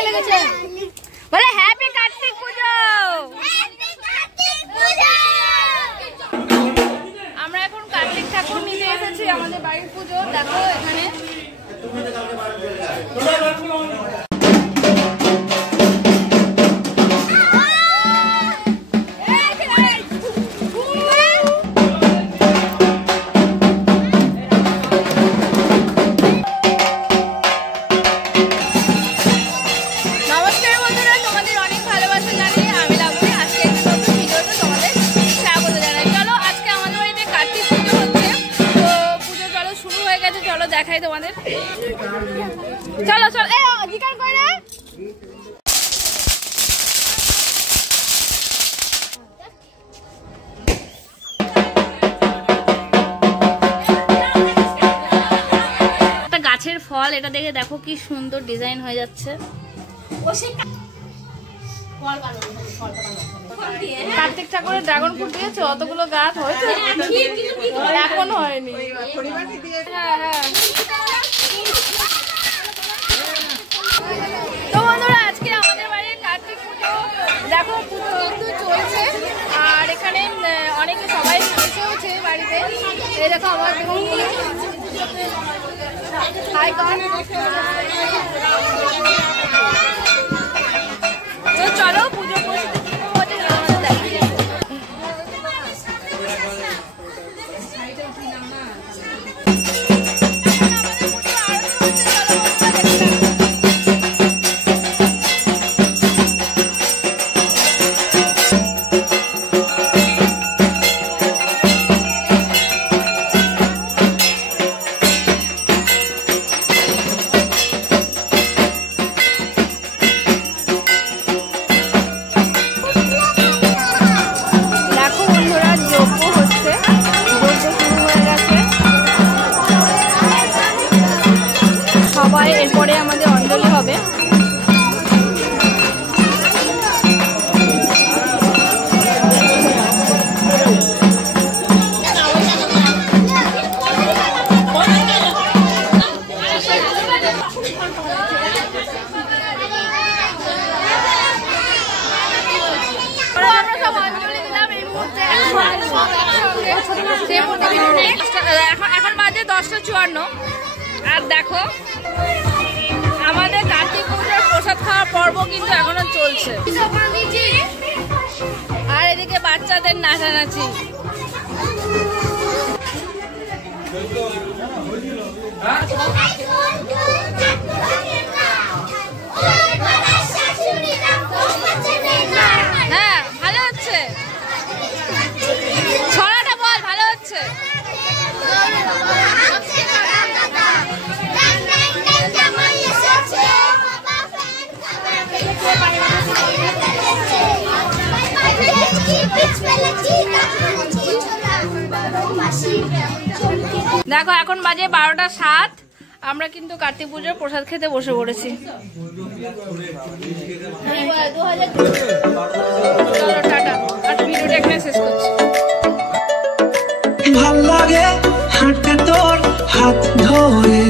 ভালো লেগেছে বলে হ্যাপি কার্তিক পুজো। আমরা এখন কার্তিক ঠাকুর নিতে এসেছি আমাদের বাড়ির পুজো। দেখো এখানে দেখাই তোমাদের। চলো চলো অধিকার করে একটা গাছের ফল, এটা দেখে দেখো কি সুন্দর ডিজাইন হয়ে যাচ্ছে। কার্তিক ঠাকুরের ড্রাগন ফ্রুট দিয়েছে, অতগুলো গাছ হয়েছে এখন হয়নি। তো বন্ধুরা আজকে আমাদের বাড়ির কার্তিক পুজো দেখো পুজো কিন্তু চলছে, আর এখানে অনেকে সবাই এসেওছে বাড়িতে। এই দেখো আমার হাই কর। তো চলো পুজো সবাই, এরপরে আমাদের অঞ্জলি হবে। এখন বাজে 10:54। আর দেখো আমাদের কার্তিক পুজোর প্রসাদ খাওয়ার পর্ব কিন্তু এখনো চলছে, আর এদিকে বাচ্চাদের নাচানাচি। হ্যাঁ ভালো হচ্ছে, ছড়াটা বল ভালো হচ্ছে। দেখো এখন বাজে 12:07। আমরা কিন্তু কার্তিক পুজোর প্রসাদ খেতে বসে পড়েছি। টাটা, আর ভিডিওটা এখানে শেষ করছি। ভাল লাগে হাঁটতে তোর হাত ধরে।